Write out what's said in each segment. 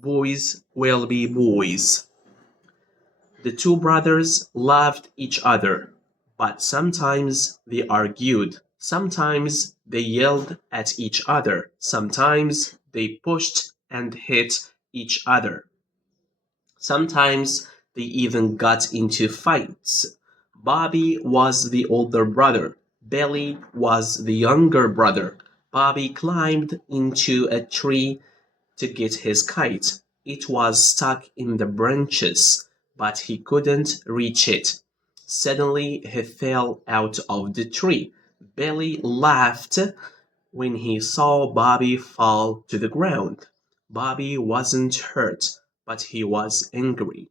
Boys will be boys. The two brothers loved each other, but sometimes they argued. Sometimes they yelled at each other. Sometimes they pushed and hit each other. Sometimes they even got into fights. Bobby was the older brother. Billy was the younger brother. Bobby climbed into a tree to get his kite. It was stuck in the branches, but he couldn't reach it. Suddenly he fell out of the tree. Billy laughed when he saw Bobby fall to the ground. Bobby wasn't hurt, but he was angry.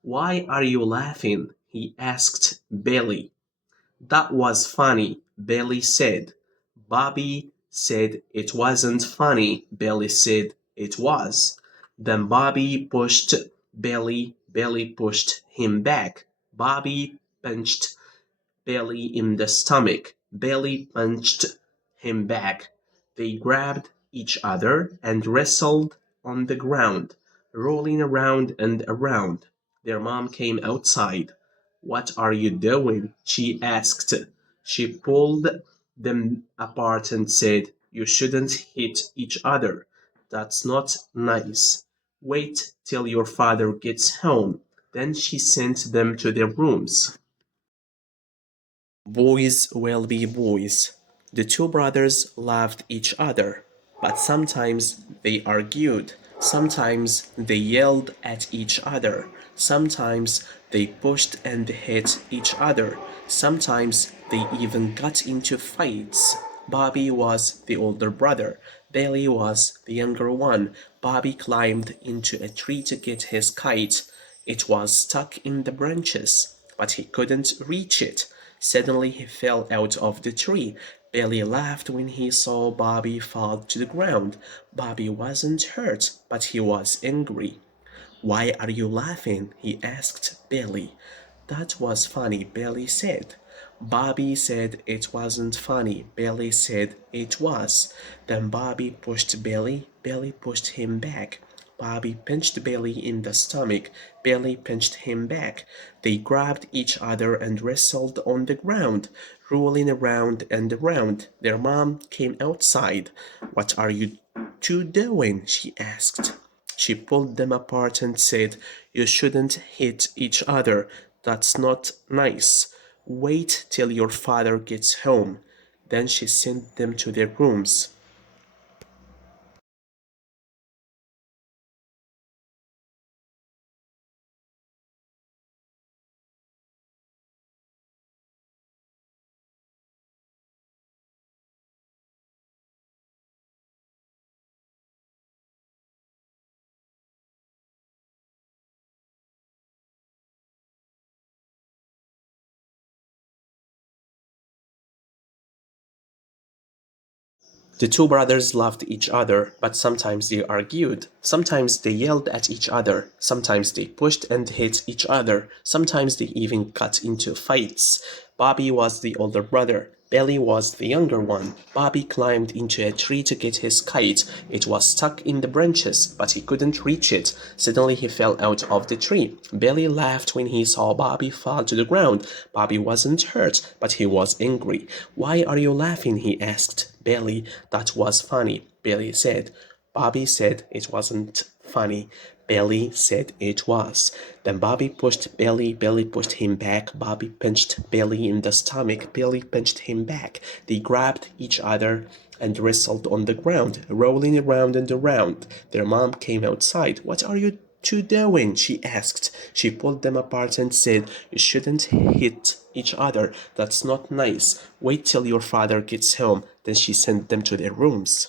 "Why are you laughing?" he asked Billy. "That was funny," Billy said. Bobby said it wasn't funny. Billy said it was. Then Bobby pushed Billy. Billy pushed him back. Bobby punched Billy in the stomach. Billy punched him back. They grabbed each other and wrestled on the ground, rolling around and around. Their mom came outside. "What are you doing?" she asked. She pulled them apart and said, "You shouldn't hit each other. That's not nice. Wait till your father gets home." Then she sent them to their rooms. Boys will be boys. The two brothers loved each other, but sometimes they argued. Sometimes they yelled at each other. Sometimes they pushed and hit each other. Sometimes they even got into fights. Bobby was the older brother. Billy was the younger one. Bobby climbed into a tree to get his kite. It was stuck in the branches, but he couldn't reach it. Suddenly he fell out of the tree. Billy laughed when he saw Bobby fall to the ground. Bobby wasn't hurt, but he was angry. "Why are you laughing?" he asked Billy. "That was funny," Billy said. Bobby said it wasn't funny. Billy said it was. Then Bobby pushed Billy. Billy pushed him back. Bobby pinched Billy in the stomach. Billy pinched him back. They grabbed each other and wrestled on the ground, rolling around and around. Their mom came outside. "What are you two doing?" she asked. She pulled them apart and said, "You shouldn't hit each other. That's not nice. Wait till your father gets home." Then she sent them to their rooms. The two brothers loved each other, but sometimes they argued. Sometimes they yelled at each other. Sometimes they pushed and hit each other. Sometimes they even got into fights. Bobby was the older brother. Billy was the younger one. Bobby climbed into a tree to get his kite. It was stuck in the branches, but he couldn't reach it. Suddenly he fell out of the tree. Billy laughed when he saw Bobby fall to the ground. Bobby wasn't hurt, but he was angry. "Why are you laughing?" he asked Billy. "That was funny," Billy said. Bobby said it wasn't funny. Billy said it was. Then Bobby pushed Billy. Billy pushed him back. Bobby punched Billy in the stomach. Billy punched him back. They grabbed each other and wrestled on the ground, rolling around and around. Their mom came outside. "What are you two doing?" she asked. She pulled them apart and said, "You shouldn't hit each other. That's not nice. Wait till your father gets home." Then she sent them to their rooms.